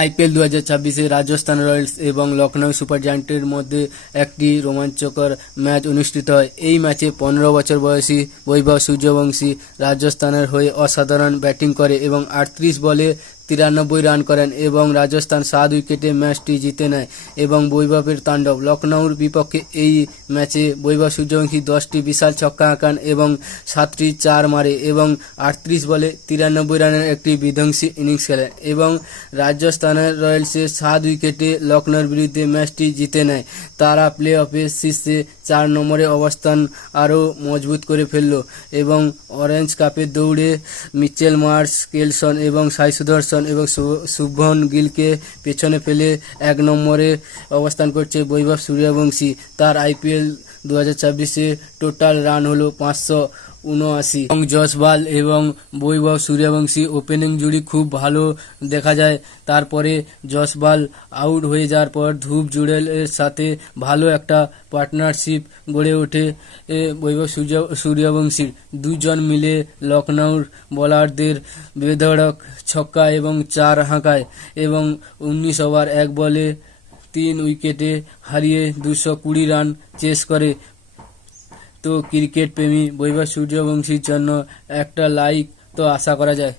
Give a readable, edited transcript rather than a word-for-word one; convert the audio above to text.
IPL 2026-এ Rajasthan Royals এবং Lucknow super জায়ান্টের মধ্যে একটি রোমাঞ্চকর ম্যাচ অনুষ্ঠিত হয়। এই ম্যাচে 15 বছর বয়সী বৈভব সূর্যবংশী রাজস্থানের হয়ে অসাধারণ ব্যাটিং করে এবং 38 বলে 93 রান করেন এবং রাজস্থান 7 উইকেটে ম্যাচটি জিতে নেয় এবং বৈভবের তাণ্ডব। লখনউর বিপক্ষে এই ম্যাচে বৈভব সূর্যবংশী 10টি বিশাল ছক্কা হাঁকান এবং 7টি চার মারে এবং 38 বলে 93 রানের একটি বিধ্বংসী ইনিংস খেলেন এবং রাজস্থানের রয়্যালসে 7 উইকেটে লখনউর বিরুদ্ধে ম্যাচটি জিতে নেয়। তারা প্লে অফে শীর্ষে 4 নম্বরে অবস্থান আরও মজবুত করে ফেলল এবং অরেঞ্জ কাপের দৌড়ে মিচেল মার্শ, কেলসন এবং সাই সুদর্শন এবং শুভমন গিলকে পেছনে ফেলে 1 নম্বরে অবস্থান করছে বৈভব সূর্যবংশী। তার আইপিএল 2026-এ টোটাল রান হলো 579 এবং জসবাল এবং বৈভব সূর্যবংশী ওপেনিং জুড়ি খুব ভালো দেখা যায়। তারপরে জসবাল আউট হয়ে যাওয়ার পর ধ্রুব জুড়েলের সাথে ভালো একটা পার্টনারশিপ গড়ে ওঠে বৈভব সূর্যবংশীর। দুজন মিলে লখনউর বোলারদের বেধড়ক ছক্কা এবং চার হাঁকায় এবং 19 ওভার 1 বলে 3 উইকেটে হারিয়ে 220 রান চেস করে। তো ক্রিকেট প্রেমী বৈভব সূর্যবংশীর জন্য একটা লাইক তো আশা করা যায়।